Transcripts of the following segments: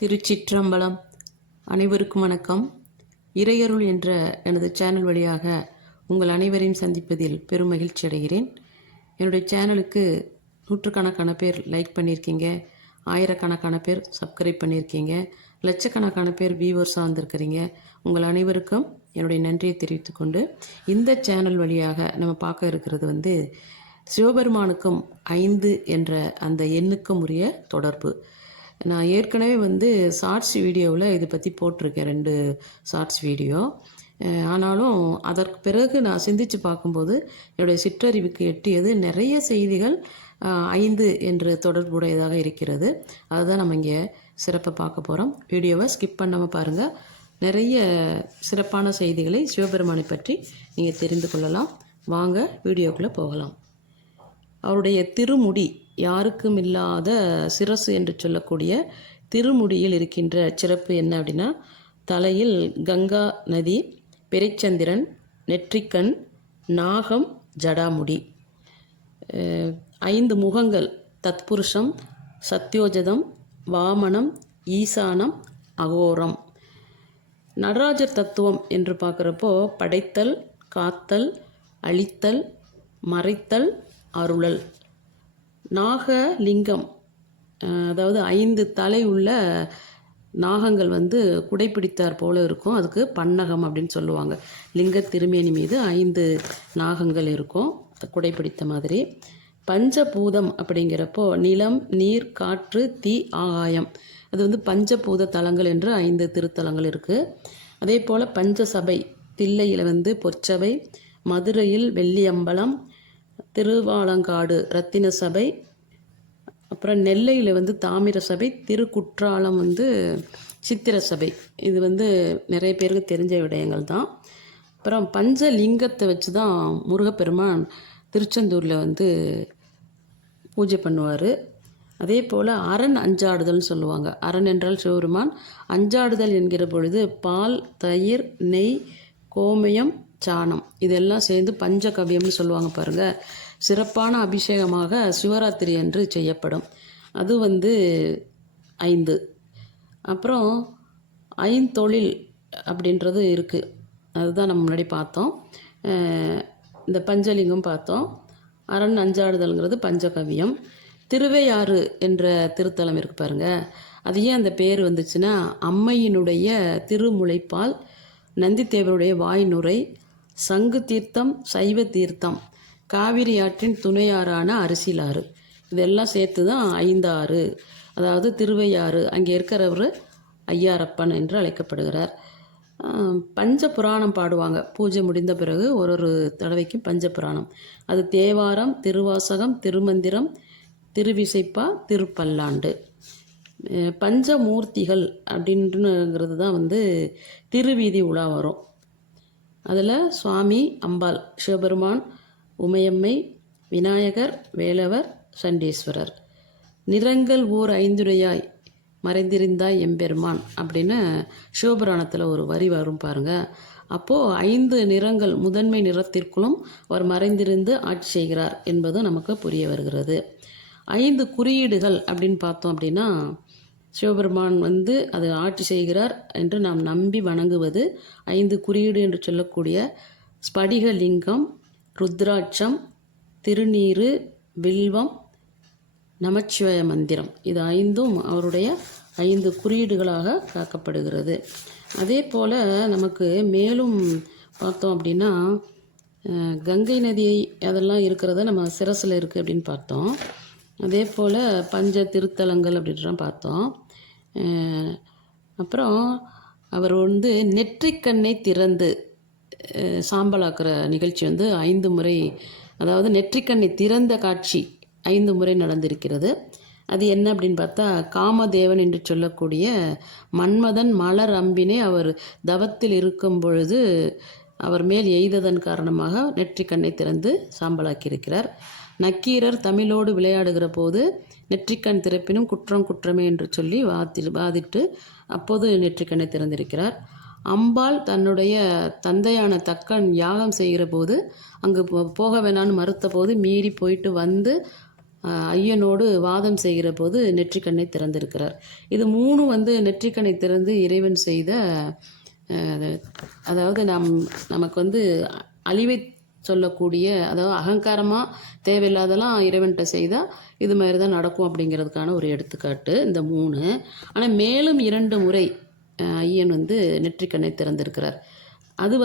திருச்சிற்றம்பலம். அனைவருக்கும் வணக்கம். இறையருள் என்ற எனது சேனல் வழியாக உங்கள் அனைவரையும் சந்திப்பதில் பெரும் மகிழ்ச்சி அடைகிறேன். என்னுடைய சேனலுக்கு நூற்றுக்கணக்கான பேர் லைக் பண்ணியிருக்கீங்க, ஆயிரக்கணக்கான பேர் சப்ஸ்கிரைப் பண்ணியிருக்கீங்க, லட்சக்கணக்கான பேர் வியூவர்ஸாக வந்திருக்கிறீங்க. உங்கள் அனைவருக்கும் என்னுடைய நன்றியை தெரிவித்துக்கொண்டு இந்த சேனல் வழியாக நம்ம பார்க்க இருக்கிறது சிவபெருமானுக்கும் 5 என்ற அந்த எண்ணுக்கும் உரிய தொடர்பு. நான் ஏற்கனவே ஷார்ட்ஸ் வீடியோவில் இதை பற்றி போட்டிருக்கேன், 2 ஷார்ட்ஸ் வீடியோ. ஆனாலும் அதற்கு பிறகு நான் சிந்தித்து பார்க்கும்போது என்னுடைய சிற்றறிவுக்கு எட்டியது நிறைய செய்திகள் 5 என்று தொடர்புடையதாக இருக்கிறது. அதுதான் நம்ம இங்கே சிறப்பாக பார்க்க போகிறோம். வீடியோவை ஸ்கிப் பண்ணாமல் பாருங்கள். நிறைய சிறப்பான செய்திகளை சிவபெருமானை பற்றி நீங்கள் தெரிந்து கொள்ளலாம். வாங்க வீடியோக்குள்ளே போகலாம். அவருடைய திருமுடி யாருக்கும் இல்லாத சிரசு என்று சொல்லக்கூடிய திருமுடியில் இருக்கின்ற சிறப்பு என்ன அப்படின்னா, தலையில் கங்கா நதி, பிறைச்சந்திரன், நெற்றிக்கண், நாகம், ஜடாமுடி, 5 முகங்கள், தத்புருஷம், சத்யோஜதம், வாமனம், ஈசானம், அகோரம். நடராஜர் தத்துவம் என்று பார்க்குறப்போ படைத்தல், காத்தல், அழித்தல், மறைத்தல், அருளல். நாகலிங்கம், அதாவது 5 தலை உள்ள நாகங்கள் குடைப்பிடித்தார் போல இருக்கும். அதுக்கு பன்னகம் அப்படின்னு சொல்லுவாங்க. லிங்க திருமேனி மீது 5 நாகங்கள் இருக்கும், குடைப்பிடித்த மாதிரி. பஞ்சபூதம் அப்படிங்கிறப்போ நிலம், நீர், காற்று, தீ, ஆகாயம். அது பஞ்சபூத தலங்கள் என்று 5 திருத்தலங்கள் இருக்குது. அதே போல் பஞ்சசபை, தில்லையில் பொற்சபை, மதுரையில் வெள்ளியம்பலம், திருவாலங்காடு ரத்தின சபை, அப்புறம் நெல்லையில் தாமிர சபை, திருக்குற்றாலம் சித்திர சபை. இது நிறைய பேருக்கு தெரிஞ்ச விடயங்கள் தான். அப்புறம் பஞ்சலிங்கத்தை வச்சு தான் முருகப்பெருமான் திருச்செந்தூரில் பூஜை பண்ணுவார். அதே போல் அரண் அஞ்சாடுதல்னு சொல்லுவாங்க. அரண் என்றால் சிவபெருமான், அஞ்சாடுதல் என்கிற பொழுது பால், தயிர், நெய், கோமயம், சாணம் இதெல்லாம் சேர்ந்து பஞ்சகவ்யம்னு சொல்லுவாங்க பாருங்கள். சிறப்பான அபிஷேகமாக சிவராத்திரி அன்று செய்யப்படும். அது 5. அப்புறம் 5 தொழில் அப்படின்றது இருக்குது. அதுதான் நம்ம முன்னாடி பார்த்தோம். இந்த பஞ்சலிங்கம் பார்த்தோம். அரண் அஞ்சாடுதல்ங்கிறது பஞ்சகவ்யம். திருவையாறு என்ற திருத்தலம் இருக்குது பாருங்கள். அது ஏன் அந்த பேர் வந்துச்சுன்னா, அம்மையினுடைய திருமுலைப்பால், நந்தித்தேவருடைய வாய்நுரை, சங்கு தீர்த்தம், சைவ தீர்த்தம், காவிரி ஆற்றின் துணையாறான அரசியலாறு, இதெல்லாம் சேர்த்து தான் 5 ஆறு. அதாவது திருவையாறு, அங்கே இருக்கிறவர் ஐயாரப்பன் என்று அழைக்கப்படுகிறார். பஞ்ச புராணம் பாடுவாங்க பூஜை முடிந்த பிறகு. ஒரு தடவைக்கும் பஞ்ச புராணம். அது தேவாரம், திருவாசகம், திருமந்திரம், திருவிசைப்பா, திருப்பல்லாண்டு. பஞ்சமூர்த்திகள் அப்படின்னுங்கிறது தான் திருவீதி உலா வரும். அதில் சுவாமி, அம்பாள், சிவபெருமான், உமையம்மை, விநாயகர், வேலவர், சண்டீஸ்வரர். நிறங்கள் ஓர் 5 மறைந்திருந்தாய் எம்பெருமான் அப்படின்னு சிவபுராணத்தில் ஒரு வரி வரும் பாருங்கள். அப்போது 5 நிறங்கள், முதன்மை நிறத்திற்குள்ளும் அவர் மறைந்திருந்து ஆட்சி செய்கிறார் என்பது நமக்கு புரிய வருகிறது. 5 குறியீடுகள் அப்படின்னு பார்த்தோம் அப்படின்னா, சிவபெருமான் அது ஆட்சி செய்கிறார் என்று நாம் நம்பி வணங்குவது 5 குறியீடு என்று சொல்லக்கூடிய ஸ்படிகலிங்கம், ருத்ராட்சம், திருநீறு, வில்வம், நமச்சிவாய மந்திரம். இது 5ம் அவருடைய 5 குறியீடுகளாக காக்கப்படுகிறது. அதே போல் நமக்கு மேலும் பார்த்தோம் அப்படின்னா, கங்கை நதியை அதெல்லாம் இருக்கிறத நம்ம சிரசில் இருக்குது அப்படின்னு பார்த்தோம். அதே போல் பஞ்ச திருத்தலங்கள் அப்படின்லாம் பார்த்தோம். அப்புறம் அவர் நெற்றிக்கண்ணை திறந்து சாம்பலாக்குற நிகழ்ச்சி 5 முறை, அதாவது நெற்றிக்கண்ணை திறந்த காட்சி 5 முறை நடந்திருக்கிறது. அது என்ன அப்படின்னு பார்த்தா, காமதேவன் என்று சொல்லக்கூடிய மன்மதன் மலர் அம்பினை அவர் தவத்தில் இருக்கும் பொழுது அவர் மேல் எய்ததன் காரணமாக நெற்றிக்கண்ணை திறந்து சாம்பலாக்கியிருக்கிறார். நக்கீரர் தமிழோடு விளையாடுகிற போது நெற்றிக்கண் திறப்பினும் குற்றம் குற்றமே என்று சொல்லி வாதிட்டு அப்போது நெற்றிக்கண்ணை திறந்திருக்கிறார். அம்பாள் தன்னுடைய தந்தையான தக்கன் யாகம் செய்கிற போது அங்கு போக வேணான்னு மறுத்த போது மீறி போயிட்டு ஐயனோடு வாதம் செய்கிற போது நெற்றிக்கண்ணை திறந்திருக்கிறார். இது 3 நெற்றிக்கண்ணை திறந்து இறைவன் செய்த அதாவது நமக்கு அழிவை சொல்லக்கூடிய, அதாவது அகங்காரமாக தேவையில்லாதெல்லாம் இறைவன்கிட்ட செய்தால் இது மாதிரி தான் நடக்கும் அப்படிங்கிறதுக்கான ஒரு எடுத்துக்காட்டு இந்த 3. ஆனால் மேலும் 2 முறை ஐயன் நெற்றிக்கண்ணை திறந்திருக்கிறார். அது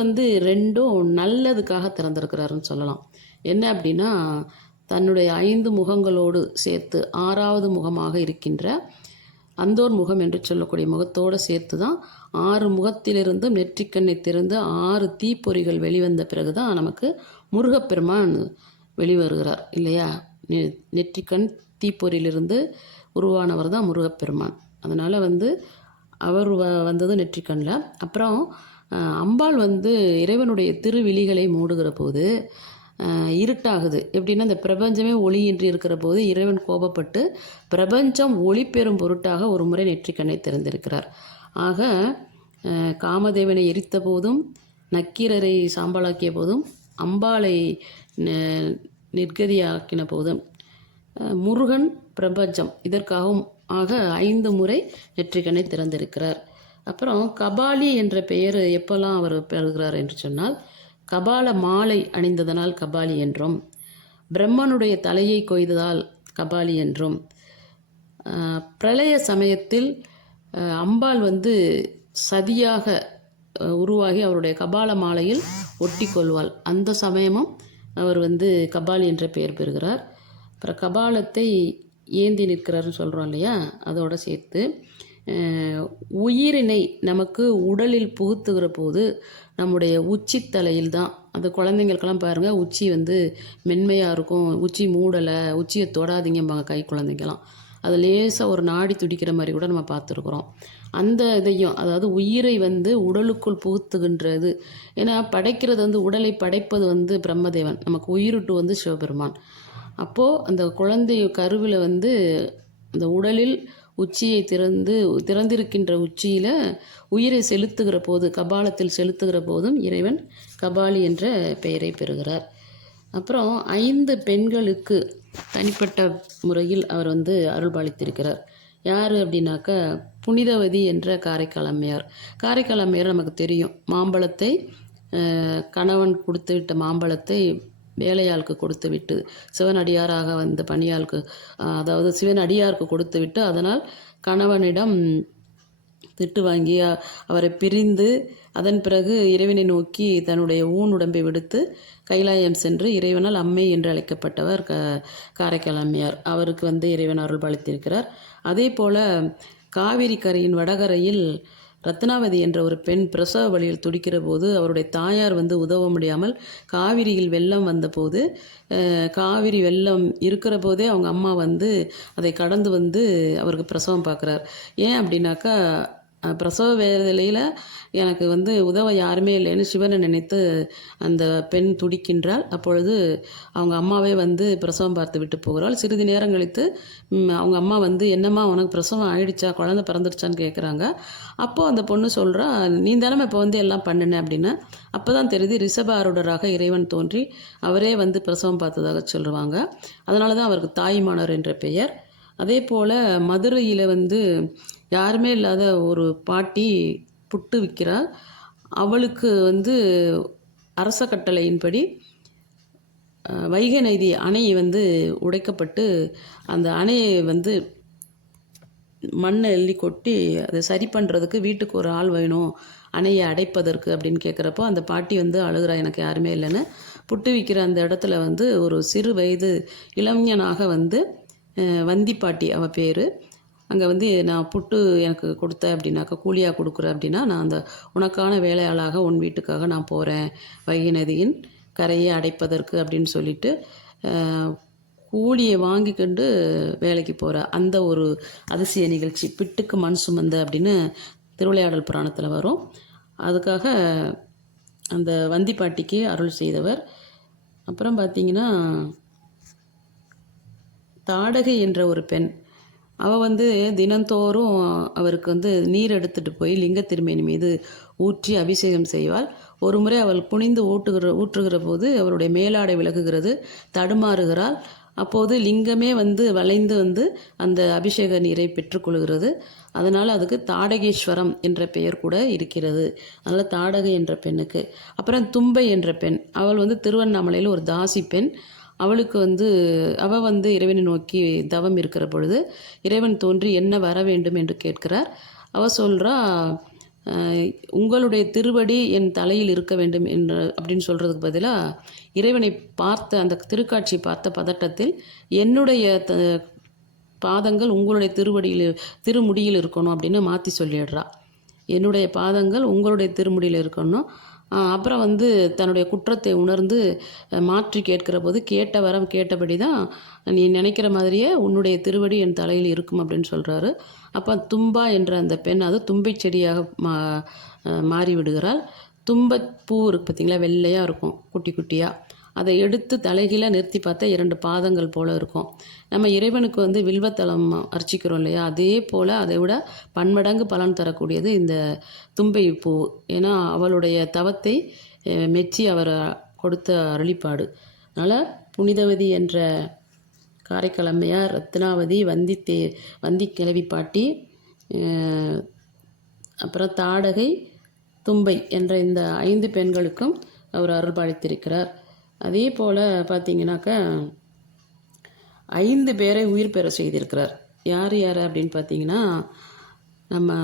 2ம் நல்லதுக்காக திறந்திருக்கிறாருன்னு சொல்லலாம். என்ன அப்படின்னா, தன்னுடைய 5 முகங்களோடு சேர்த்து 6வது முகமாக இருக்கின்ற அந்தோர் முகம் என்று சொல்லக்கூடிய முகத்தோடு சேர்த்து தான் 6 முகத்திலிருந்தும் நெற்றிக்கண்ணை திறந்து 6 தீப்பொறிகள் வெளிவந்த பிறகு தான் நமக்கு முருகப்பெருமான் வெளிவருகிறார் இல்லையா? நெற்றிக்கண் தீப்பொறியிலிருந்து உருவானவர் தான் முருகப்பெருமான். அதனால் அவர் வந்தது நெற்றிக்கண்ணில். அப்புறம் அம்பாள் இறைவனுடைய திருவிழிகளை மூடுகிற போது இருட்டாகுது. எப்படின்னா, இந்த பிரபஞ்சமே ஒளியின்றி இருக்கிற போது இறைவன் கோபப்பட்டு பிரபஞ்சம் ஒளி பெறும் பொருட்டாக ஒரு முறை நெற்றிக்கண்ணை திறந்திருக்கிறார். ஆக காமதேவனை எரித்த போதும், நக்கீரரை சாம்பலாக்கிய போதும், அம்பாளை நிர்கதியாக்கின போதும் முருகன் பிரபஞ்சம் இதற்காகவும் 5 முறை நெற்றிக்கண்ணை திறந்திருக்கிறார். அப்புறம் கபாலி என்ற பெயர் எப்போல்லாம் அவர் பெறுகிறார் என்று சொன்னால், கபால மாலை அணிந்ததனால் கபாலி என்றும், பிரம்மனுடைய தலையை கொய்ததால் கபாலி என்றும், பிரளய சமயத்தில் அம்பாள் சதியாக உருவாகி அவருடைய கபால மாலையில் ஒட்டி கொள்வாள். அந்த சமயமும் அவர் கபாலி என்ற பெயர் பெறுகிறார். அப்புறம் கபாலத்தை ஏந்தி நிற்கிறாருன்னு சொல்கிறோம் இல்லையா? அதோடு சேர்த்து உயிரினை நமக்கு உடலில் புகுத்துகிற போது நம்முடைய உச்சி தலையில் தான், அந்த குழந்தைங்களுக்கெல்லாம் பாருங்கள், உச்சி மென்மையாக இருக்கும், உச்சி மூடலை, உச்சியை தொடாதீங்கம்பாங்க கை குழந்தைங்கலாம். அது லேசாக ஒரு நாடி துடிக்கிற மாதிரி கூட நம்ம பார்த்துருக்குறோம். அந்த இதையும், அதாவது உயிரை உடலுக்குள் புகுத்துகின்றது. ஏன்னா படைக்கிறது உடலை படைப்பது பிரம்மதேவன், நமக்கு உயிரிட்டு சிவபெருமான். அப்போது அந்த குழந்தை கருவில் அந்த உடலில் உச்சியை திறந்திருக்கின்ற உச்சியில் உயிரை செலுத்துகிற போது, கபாலத்தில் செலுத்துகிற போதும் இறைவன் கபாலி என்ற பெயரை பெறுகிறார். அப்புறம் 5 பெண்களுக்கு தனிப்பட்ட முறையில் அவர் அருள்பாலித்திருக்கிறார். யார் அப்படின்னாக்கா, புனிதவதி என்ற காரைக்கால் அம்மையார். காரைக்கால் அம்மையார் நமக்கு தெரியும், மாம்பழத்தை கணவன் கொடுத்து விட்ட மாம்பழத்தை வேலையாளுக்கு கொடுத்து விட்டு, சிவனடியாராக வந்த பணியாளுக்கு, அதாவது சிவனடியாருக்கு கொடுத்து விட்டு, அதனால் கணவனிடம் திட்டு வாங்கி அவரை பிரிந்து, அதன் பிறகு இறைவனை நோக்கி தன்னுடைய ஊனுடம்பை விடுத்து கைலாயம் சென்று இறைவனால் அம்மை என்று அழைக்கப்பட்டவர் காரைக்கால் அம்மையார். அவருக்கு இறைவன் அருள் பாலித்திருக்கிறார். அதே போல் காவிரி கரையின் வடகரையில் ரத்னாவதி என்ற ஒரு பெண் பிரசவ வழியில் துடிக்கிற போது அவருடைய தாயார் உதவ முடியாமல் காவிரியில் வெள்ளம் வந்தபோது, காவிரி வெள்ளம் இருக்கிற போதே அவங்க அம்மா அதை கடந்து அவருக்கு பிரசவம் பார்க்குறார். ஏன் அப்படின்னாக்கா, பிரசவ வேலையில் எனக்கு உதவ யாருமே இல்லைன்னு சிவனை நினைத்து அந்த பெண் துடிக்கின்றாள். அப்பொழுது அவங்க அம்மாவே பிரசவம் பார்த்து விட்டு போகிறாள். சிறிது நேரம் கழித்து அவங்க அம்மா என்னம்மா உனக்கு பிரசவம் ஆயிடுச்சா, குழந்தை பிறந்துடுச்சான்னு கேட்குறாங்க. அப்போது அந்த பொண்ணு சொல்கிறா, நீ தானே இப்போ எல்லாம் பண்ணினேன் அப்படின்னு. அப்போ தான் தெரியுது, ரிஷபாரூடராக இறைவன் தோன்றி அவரே பிரசவம் பார்த்ததாக சொல்லுவாங்க. அதனால தான் அவருக்கு தாய்மானர் என்ற பெயர். அதே போல் மதுரையில் யாருமே இல்லாத ஒரு பாட்டி புட்டு விற்கிறார். அவளுக்கு அரச கட்டளையின்படி வைகை நதி அணை உடைக்கப்பட்டு, அந்த அணையை மண்ணை எள்ளி கொட்டி அதை சரி பண்ணுறதுக்கு வீட்டுக்கு ஒரு ஆள் வேணும் அணையை அடைப்பதற்கு அப்படின்னு கேட்குறப்போ, அந்த பாட்டி அழுகிறா, எனக்கு யாருமே இல்லைன்னு. புட்டு விற்கிற அந்த இடத்துல ஒரு சிறு வயது இளைஞனாக வந்தி பாட்டி அவள் பேர். அங்கே நான் புட்டு எனக்கு கொடுத்த அப்படின்னாக்கா, கூலியாக கொடுக்குற அப்படின்னா, நான் அந்த உனக்கான வேலையாளாக உன் வீட்டுக்காக நான் போகிறேன் வைகை நதியின் கரையை அடைப்பதற்கு அப்படின்னு சொல்லிட்டு கூலியை வாங்கிக்கொண்டு வேலைக்கு போகிற அந்த ஒரு அதிசய நிகழ்ச்சி, பிட்டுக்கு மண் சுமந்த அப்படின்னு திருவிளையாடல் புராணத்தில் வரும். அதுக்காக அந்த வந்தி பாட்டிக்கு அருள் செய்தவர். அப்புறம் பார்த்திங்கன்னா, தாடகை என்ற ஒரு பெண், அவள் தினந்தோறும் அவருக்கு நீர் எடுத்துகிட்டு போய் லிங்க திருமேனி மீது ஊற்றி அபிஷேகம் செய்வாள். ஒரு முறை அவள் குனிந்து ஊற்றுகிற போது அவருடைய மேலாடை விலகுகிறது, தடுமாறுகிறாள். அப்போது லிங்கமே வந்து வளைந்து வந்து அந்த அபிஷேக நீரை பெற்றுக்கொள்கிறது. அதனால் அதுக்கு தாடகேஸ்வரம் என்ற பெயர் கூட இருக்கிறது. அதனால் தாடகை என்ற பெண்ணுக்கு. அப்புறம் தும்பை என்ற பெண், அவள் வந்து திருவண்ணாமலையில் ஒரு தாசி பெண். அவளுக்கு வந்து அவள் வந்து இறைவனை நோக்கி தவம் இருக்கிற பொழுது இறைவன் தோன்றி என்ன வர வேண்டும் என்று கேட்கிறார். அவள் சொல்கிறா, உங்களுடைய திருவடி என் தலையில் இருக்க வேண்டும் என்று அப்படின்னு சொல்கிறதுக்கு பதிலாக இறைவனை பார்த்த அந்த திருக்காட்சி பார்த்த பதட்டத்தில் என்னுடைய பாதங்கள் உங்களுடைய திருமுடியில் இருக்கணும் அப்படின்னு மாற்றி சொல்லிடுறா. என்னுடைய பாதங்கள் உங்களுடைய திருமுடியில் இருக்கணும். அப்புறம் வந்து தன்னுடைய குற்றத்தை உணர்ந்து மாற்றி கேட்கிற போது கேட்ட வரம் கேட்டபடி தான் நீ நினைக்கிற மாதிரியே உன்னுடைய திருவடி என் தலையில் இருக்கும் அப்படின்னு சொல்கிறாரு. அப்போ தும்பா என்ற அந்த பெண் அது தும்பை செடியாக மாறி விடுகிறாள். தும்பப்பூ இருக்குது பார்த்திங்களா, வெள்ளையாக இருக்கும் குட்டி குட்டியாக. அதை எடுத்து தலைகீழ நிறுத்தி பார்த்தா 2 பாதங்கள் போல் இருக்கும். நம்ம இறைவனுக்கு வந்து வில்வத்தலம் அர்ச்சிக்கிறோம் இல்லையா, அதே போல் அதை விட பன்மடங்கு பலன் தரக்கூடியது இந்த தும்பை பூ. ஏன்னா அவளுடைய தவத்தை மெச்சி அவர் கொடுத்த அருளிப்பாடு. அதனால் புனிதவதி என்ற காரைக்கிழமையார், ரத்னாவதி, வந்தி கிழவி பாட்டி, அப்புறம் தாடகை, தும்பை என்ற இந்த 5 பெண்களுக்கும் அவர் அருள் பாலித்திருக்கிறார். அதே போல் பார்த்திங்கனாக்கா 5 பேரை உயிர் பெற செய்திருக்கிறார். யார் யார் அப்படின்னு பார்த்தீங்கன்னா, நம்ம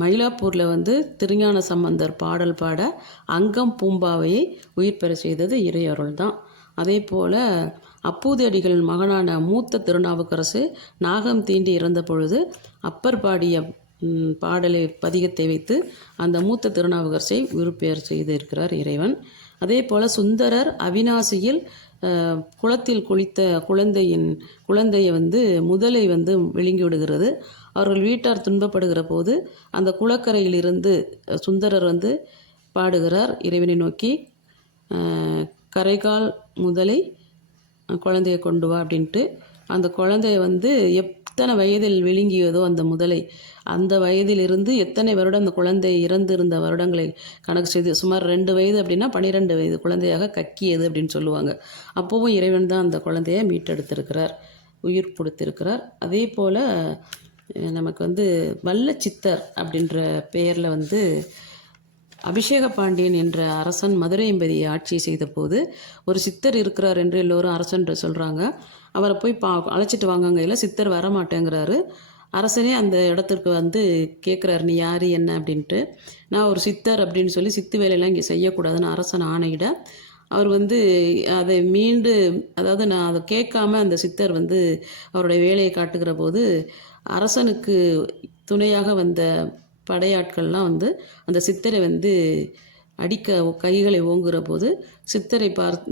மயிலாப்பூரில் வந்து திருஞான சம்பந்தர் பாடல் பாட அங்கம் பூம்பாவையை உயிர் பெற செய்தது இறையருள் தான். அதே போல் அப்பூதியடிகள் மகனான மூத்த திருநாவுக்கரசு நாகம் தீண்டி இறந்த பொழுது அப்பர் பாடிய பாடலை பதிகத்தை வைத்து அந்த மூத்த திருநாவுக்கரசை உயிர் பெற செய்திருக்கிறார் இறைவன். அதே போல் சுந்தரர் அவிநாசியில் குளத்தில் குளித்த குழந்தையை வந்து முதலை வந்து விழுங்கி விடுகிறது. அவர்கள் வீட்டார் துன்பப்படுகிற போது அந்த குளக்கரையிலிருந்து சுந்தரர் வந்து பாடுகிறார் இறைவனை நோக்கி, கரைகால் முதலை குழந்தைய கொண்டு வா அப்படின்ட்டு. அந்த குழந்தைய வந்து எத்தனை வயதில் விழுங்கியதோ அந்த முதலை, அந்த வயதிலிருந்து எத்தனை வருடம் அந்த குழந்தை இறந்திருந்த வருடங்களை கணக்கு செய்து சுமார் 2 வயது அப்படின்னா 12 வயது குழந்தையாக கக்கியது அப்படின்னு சொல்லுவாங்க. அப்போவும் இறைவன் தான் அந்த குழந்தைய மீட்டெடுத்திருக்கிறார், உயிர் கொடுத்திருக்கிறார். அதே போல் நமக்கு வந்து வல்லச்சித்தர் அப்படின்ற பெயரில் வந்து அபிஷேக பாண்டியன் என்ற அரசன் மதுரை எம்பதியை ஆட்சி செய்த போது ஒரு சித்தர் இருக்கிறார் என்று எல்லோரும் அரசன் சொல்கிறாங்க. அவரை போய் அழைச்சிட்டு வாங்கங்கையில் சித்தர் வரமாட்டேங்கிறாரு. அரசனே அந்த இடத்திற்கு வந்து கேட்குறாரு, நீ யார் என்ன அப்படின்ட்டு. நான் ஒரு சித்தர் அப்படின்னு சொல்லி சித்து வேலையெல்லாம் இங்கே செய்யக்கூடாதுன்னு அரசன் ஆணையிட அவர் வந்து அதை அதாவது நான் அதை கேட்காம அந்த சித்தர் வந்து அவருடைய வேலையை காட்டுகிற போது அரசனுக்கு துணையாக வந்த படையாட்கள்லாம் வந்து அந்த சித்தரை வந்து அடிக்க கைகளை ஓங்குகிற போது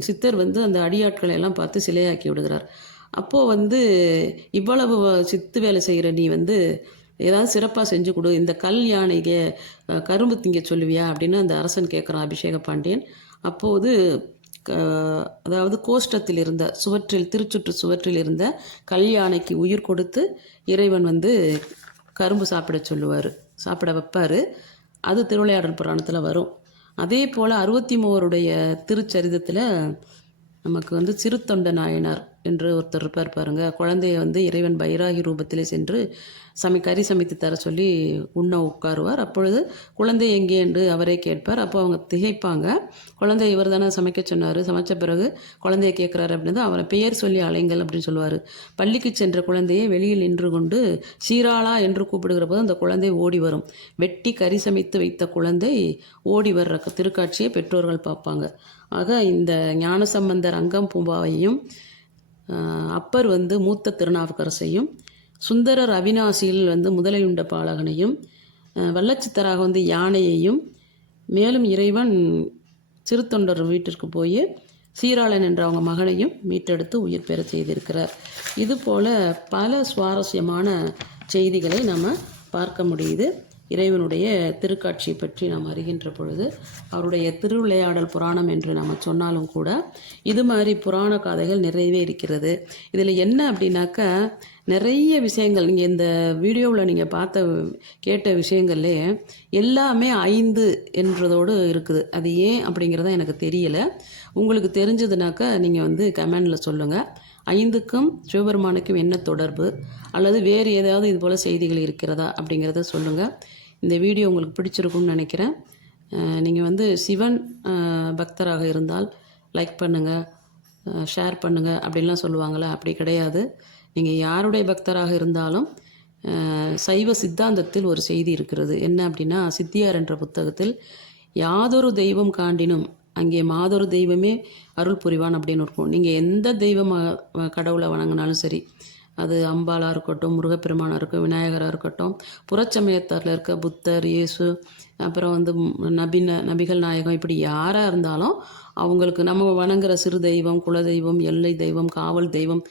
சித்தர் வந்து அந்த அடியாட்களை எல்லாம் பார்த்து சிலையாக்கி விடுகிறார். அப்போது வந்து இவ்வளவு சித்து வேலை செய்கிற நீ வந்து ஏதாவது சிறப்பாக செஞ்சு கொடு, இந்த கல் யானைக்கு கரும்பு திங்க சொல்லுவியா அப்படின்னு அந்த அரசன் கேட்குறான் அபிஷேக பாண்டியன். அப்போது அதாவது கோஷ்டத்தில் இருந்த திருச்சுற்று சுவற்றில் இருந்த கல் யானைக்கு உயிர் கொடுத்து இறைவன் வந்து கரும்பு சாப்பிட வைப்பார். அது திருவிளையாடல் புராணத்தில் வரும். அதே போல் 63 திருச்சரிதத்தில் நமக்கு வந்து சிறுத்தொண்ட நாயனார் என்று ஒருத்தர் இருப்பார் பாருங்க. குழந்தைய வந்து இறைவன் பைராகி ரூபத்திலே சென்று கறி சமைத்து தர சொல்லி உண்ண உட்காருவார். அப்பொழுது குழந்தை எங்கே என்று அவரே கேட்பார். அப்போ அவங்க திகைப்பாங்க. குழந்தை இவர் தானே சமைக்க சொன்னார், சமைச்ச பிறகு குழந்தைய கேட்குறாரு அப்படின்னு அவரை பெயர் சொல்லி அலைங்கள் அப்படின்னு சொல்லுவார். பள்ளிக்கு சென்ற குழந்தையை வெளியில் நின்று கொண்டு சீராளா என்று கூப்பிடுகிற போது அந்த குழந்தை ஓடி வரும். வெட்டி கறி சமைத்து வைத்த குழந்தை ஓடி வர்ற திருக்காட்சியை பெற்றோர்கள் பார்ப்பாங்க. ஆக இந்த ஞானசம்பந்தர் அங்கம் பூம்பாவையும் அப்பர் வந்து மூத்த திருநாவுக்கரசையும் சுந்தரர் அவிநாசியில் வந்து முதலையுண்ட பாலகனையும் வல்லச்சித்தராக வந்து யானையையும் மேலும் இறைவன் சிறுத்தொண்டர் வீட்டிற்கு போய் சீராளன் என்ற அவங்க மகனையும் மீட்டெடுத்து உயிர் பெற செய்திருக்கிறார். இதுபோல் பல சுவாரஸ்யமான செய்திகளை நம்ம பார்க்க முடியுது. இறைவனுடைய திருக்காட்சியை பற்றி நாம் அறிகின்ற பொழுது அவருடைய திருவிளையாடல் புராணம் என்று நம்ம சொன்னாலும் கூட இது மாதிரி புராண கதைகள் நிறையவே இருக்கிறது. இதில் என்ன அப்படின்னாக்கா நிறைய விஷயங்கள் நீங்கள் இந்த வீடியோவில் நீங்கள் கேட்ட விஷயங்கள்லே எல்லாமே 5 என்றதோடு இருக்குது. அது ஏன் அப்படிங்கிறத எனக்கு தெரியலை. உங்களுக்கு தெரிஞ்சதுனாக்கா நீங்கள் வந்து கமெண்டில் சொல்லுங்கள். 5க்கும் சிவபெருமானுக்கும் என்ன தொடர்பு, அல்லது வேறு ஏதாவது இது போல் செய்திகள் இருக்கிறதா அப்படிங்கிறத சொல்லுங்கள். இந்த வீடியோ உங்களுக்கு பிடிச்சிருக்கும்னு நினைக்கிறேன். நீங்கள் வந்து சிவன் பக்தராக இருந்தால் லைக் பண்ணுங்கள், ஷேர் பண்ணுங்கள் அப்படின்லாம் சொல்லுவாங்களே, அப்படி கிடையாது. நீங்கள் யாருடைய பக்தராக இருந்தாலும் சைவ சித்தாந்தத்தில் ஒரு செய்தி இருக்கிறது. என்ன அப்படின்னா, சித்தியார் என்ற புத்தகத்தில் யாதொரு தெய்வம் காண்டினும் அங்கே மாதொரு தெய்வமே அருள் புரிவான் அப்படின்னு இருக்கும். நீங்கள் எந்த தெய்வமாக கடவுளை வணங்கினாலும் சரி, அது அம்பாலாக இருக்கட்டும், முருகப்பெருமானாக இருக்கும், விநாயகராக இருக்கட்டும், புறச்சமயத்தாரில் இருக்க புத்தர், இயேசு, அப்புறம் வந்து நபிகள் நாயகம், இப்படி யாராக இருந்தாலும் அவங்களுக்கு நம்ம வணங்குற சிறு தெய்வம், குலதெய்வம், எல்லை தெய்வம், காவல் தெய்வம்,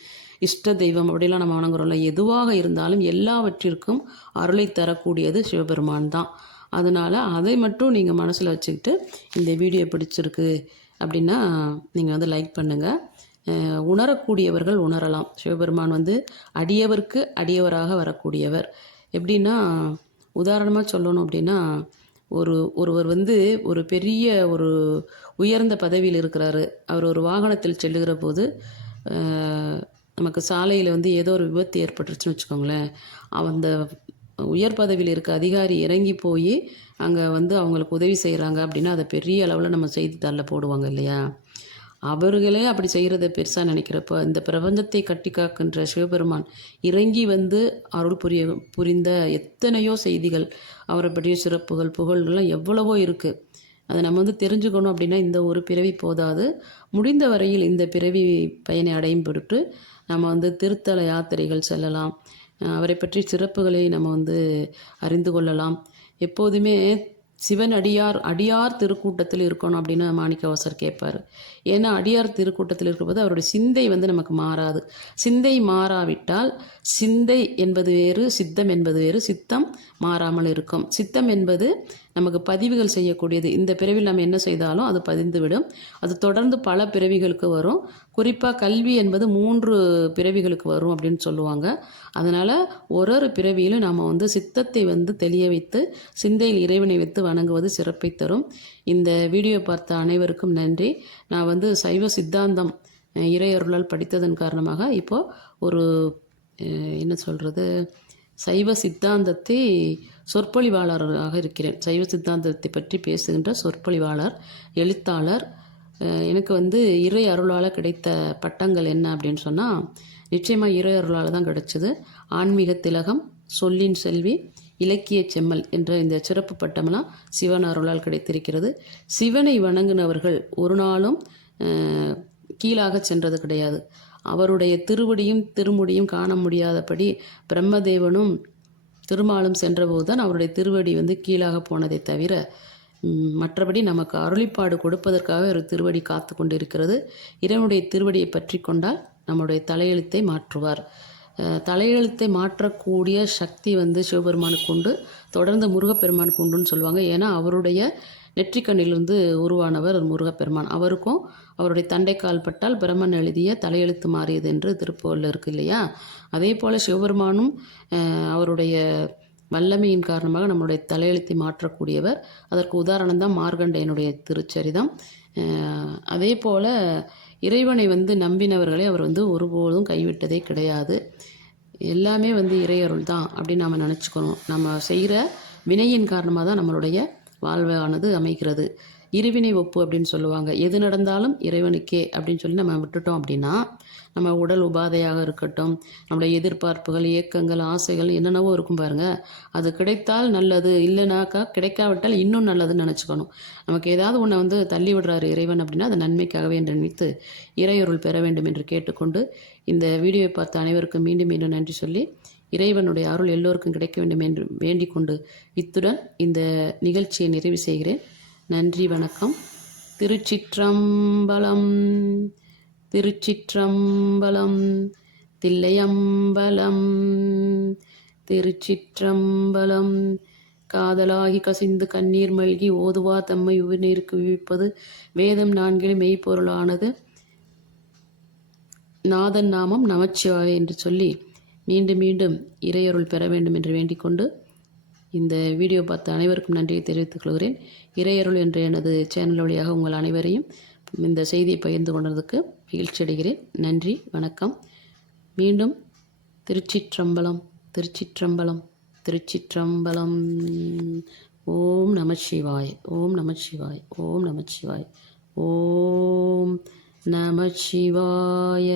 இஷ்ட தெய்வம் அப்படிலாம் நம்ம வணங்குறோம்ல, எதுவாக இருந்தாலும் எல்லாவற்றிற்கும் அருளை தரக்கூடியது சிவபெருமான் தான். அதனால் அதை மட்டும் நீங்கள் மனசில் வச்சுக்கிட்டு இந்த வீடியோ பிடிச்சிருக்கு அப்படின்னா நீங்கள் வந்து லைக் பண்ணுங்கள். உணரக்கூடியவர்கள் உணரலாம். சிவபெருமான் வந்து அடியவருக்கு அடியவராக வரக்கூடியவர். எப்படின்னா, உதாரணமாக சொல்லணும் அப்படின்னா, ஒருவர் வந்து ஒரு பெரிய ஒரு உயர்ந்த பதவியில் இருக்கிறாரு. அவர் ஒரு வாகனத்தில் செல்லுகிற போது நமக்கு சாலையில் வந்து ஏதோ ஒரு விபத்து ஏற்பட்டுருச்சுன்னு வச்சுக்கோங்களேன். அந்த உயர் பதவியில் இருக்க அதிகாரி இறங்கி போய் அங்கே வந்து அவங்களுக்கு உதவி செய்கிறாங்க அப்படின்னா அதை பெரிய அளவில் நம்ம செய்தித்தாளில் போடுவாங்க இல்லையா. அவர்களே அப்படி செய்கிறத பெருசாக நினைக்கிறப்போ, இந்த பிரபஞ்சத்தை கட்டி காக்கின்ற சிவபெருமான் இறங்கி வந்து அருள் புரிந்த எத்தனையோ செய்திகள், அவரை பற்றிய சிறப்புகள், புகழ்கள்லாம் எவ்வளவோ இருக்குது. அதை நம்ம வந்து தெரிஞ்சுக்கணும் அப்படின்னா இந்த ஒரு பிறவி போதாது. முடிந்த வரையில் இந்த பிறவி பயனை அடையும் பொருட்டு நம்ம வந்து திருத்தல யாத்திரைகள் செல்லலாம். அவரை பற்றி சிறப்புகளை நம்ம வந்து அறிந்து கொள்ளலாம். எப்போதுமே சிவன் அடியார் திருக்கூட்டத்தில் இருக்கணும் அப்படின்னு மாணிக்கவாசர் கேட்பார். ஏன்னா அடியார் திருக்கூட்டத்தில் இருக்கும்போது அவருடைய சிந்தை வந்து நமக்கு மாறாது. சிந்தை மாறாவிட்டால், சிந்தை என்பது வேறு, சித்தம் என்பது வேறு. சித்தம் மாறாமல் இருக்கும். சித்தம் என்பது நமக்கு பதிவுகள் செய்யக்கூடியது. இந்த பிறவியில் நம்ம என்ன செய்தாலும் அது பதிந்துவிடும். அது தொடர்ந்து பல பிறவிகளுக்கு வரும். குறிப்பாக கல்வி என்பது 3 பிறவிகளுக்கு வரும் அப்படின்னு சொல்லுவாங்க. அதனால் ஒரு பிறவியிலும் நாம் வந்து சித்தத்தை வந்து தெளிய வைத்து சிந்தையில் இறைவனை வைத்து வணங்குவது சிறப்பை தரும். இந்த வீடியோ பார்த்த அனைவருக்கும் நன்றி. நான் வந்து சைவ சித்தாந்தம் இறையருளால் படித்ததன் காரணமாக இப்போது ஒரு என்ன சொல்கிறது, சைவ சித்தாந்தத்தை சொற்பொழிவாளராக இருக்கிறேன். சைவ சித்தாந்தத்தை பற்றி பேசுகின்ற சொற்பொழிவாளர், எழுத்தாளர். எனக்கு வந்து இறை அருளால் கிடைத்த பட்டங்கள் என்ன அப்படின்னு சொன்னால், நிச்சயமாக இறை அருளால் தான் கிடைச்சது. ஆன்மீக திலகம், சொல்லின் செல்வி, இலக்கிய செம்மல் என்ற இந்த சிறப்பு பட்டமெல்லாம் சிவன் அருளால் கிடைத்திருக்கிறது. சிவனை வணங்கினவர்கள் ஒரு நாளும் கீழாக சென்றது கிடையாது. அவருடைய திருவடியும் திருமுடியும் காண முடியாதபடி பிரம்மதேவனும் திருமாலும் சென்றபோது தான் அவருடைய திருவடி வந்து கீழாக போனதை தவிர, மற்றபடி நமக்கு அருளிப்பாடு கொடுப்பதற்காக ஒரு திருவடி காத்து கொண்டு இருக்கிறது. இறைவனுடைய திருவடியை பற்றி கொண்டால் நம்முடைய தலையெழுத்தை மாற்றுவார். தலையெழுத்தை மாற்றக்கூடிய சக்தி வந்து சிவபெருமானுக்கு உண்டு, தொடர்ந்து முருகப்பெருமானுக்கு உண்டுன்னு சொல்லுவாங்க. ஏன்னா அவருடைய நெற்றிக்கண்ணிலிருந்து உருவானவர் முருகப்பெருமான். அவருக்கும் அவருடைய தண்டைக்கால் பட்டால் பிரம்மன் எழுதிய தலையெழுத்து மாறியது என்று திருப்புகழில் இருக்குது இல்லையா. அதே போல் சிவபெருமானும் அவருடைய வல்லமையின் காரணமாக நம்முடைய தலையெழுத்தை மாற்றக்கூடியவர். அதற்கு உதாரணம் தான் மார்கண்டேயனுடைய திருச்சரிதம். அதே போல் இறைவனை வந்து நம்பினவர்களை அவர் வந்து ஒருபோதும் கைவிட்டதே கிடையாது. எல்லாமே வந்து இறையருள் தான் அப்படின்னு நாம் நினச்சிக்கணும். நம்ம செய்கிற வினையின் காரணமாக தான் நம்மளுடைய வாழ்வானது அமைகிறது. இருவினை ஒப்பு அப்படின்னு சொல்லுவாங்க. எது நடந்தாலும் இறைவனுக்கே அப்படின்னு சொல்லி நம்ம விட்டுட்டோம் அப்படின்னா, நம்ம உடல் உபாதையாக இருக்கட்டும், நம்மளுடைய எதிர்பார்ப்புகள், இயக்கங்கள், ஆசைகள் என்னென்னவோ இருக்கும் பாருங்கள். அது கிடைத்தால் நல்லது, இல்லைனாக்கா கிடைக்காவிட்டால் இன்னும் நல்லதுன்னு நினச்சிக்கணும். நமக்கு ஏதாவது ஒன்றை வந்து தள்ளி விடுறாரு இறைவன் அப்படின்னா அது நன்மைக்காகவே என்று நினைத்து இறையருள் பெற வேண்டும் என்று கேட்டுக்கொண்டு, இந்த வீடியோவை பார்த்த அனைவருக்கும் மீண்டும் மீண்டும் நன்றி சொல்லி, இறைவனுடைய அருள் எல்லோருக்கும் கிடைக்க வேண்டும் என்று வேண்டிக் கொண்டு இத்துடன் இந்த நிகழ்ச்சியை நிறைவு செய்கிறேன். நன்றி, வணக்கம். திருச்சிற்றம்பலம், திருச்சிற்றம்பலம், தில்லையம்பலம், திருச்சிற்றம்பலம். காதலாகி கசிந்து கண்ணீர் மல்கி ஓதுவா தம்மை உயிர்நீருக்கு விவிப்பது வேதம் 4 மெய்ப்பொருளானது நாதன் நாமம் நமச்சிவாய என்று சொல்லி மீண்டும் மீண்டும் இறையருள் பெற வேண்டும் என்று வேண்டிக் கொண்டு இந்த வீடியோ பார்த்த அனைவருக்கும் நன்றியை தெரிவித்துக் கொள்கிறேன். இறையருள் என்ற எனது சேனல் வழியாக உங்கள் அனைவரையும் இந்த செய்தியை பகிர்ந்து கொண்டதுக்கு மகிழ்ச்சி அடைகிறேன். நன்றி, வணக்கம். மீண்டும் திருச்சிற்றம்பலம், திருச்சிற்றம்பலம், திருச்சிற்றம்பலம். ஓம் நமச்சிவாய், ஓம் நமச்சிவாய், ஓம் நமச்சிவாய், ஓம் நமச்சிவாய.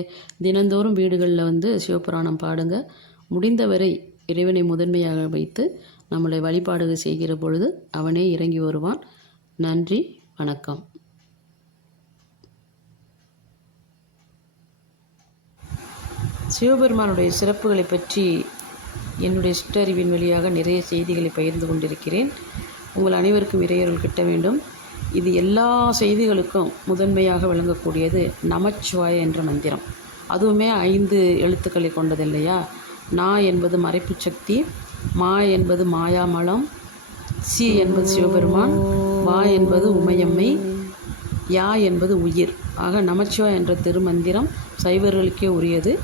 தினந்தோறும் வீடுகளில் சிவபுராணம் பாடுங்க. முடிந்தவரை இறைவனை முதன்மையாக வைத்து நம்மளை வழிபாடுகள் செய்கிற பொழுது அவனே இறங்கி வருவான். நன்றி, வணக்கம். சிவபெருமானுடைய சிறப்புகளை பற்றி என்னுடைய சிற்றறிவின் வழியாக நிறைய செய்திகளை பகிர்ந்து கொண்டிருக்கிறேன். உங்கள் அனைவருக்கும் இறையருள் கிட்ட வேண்டும். இது எல்லா செய்திகளுக்கும் முதன்மையாக விளங்கக்கூடியது நமச்சிவாய என்ற மந்திரம். அதுவுமே 5 எழுத்துக்களை கொண்டது இல்லையா? நா என்பது மறைப்பு சக்தி, மா என்பது மாயாமலம், சி என்பது சிவபெருமான், வா என்பது உமையம்மை, யா என்பது உயிர். ஆக நமச்சிவாய என்ற திருமந்திரம் சைவர்களுக்கே உரியது.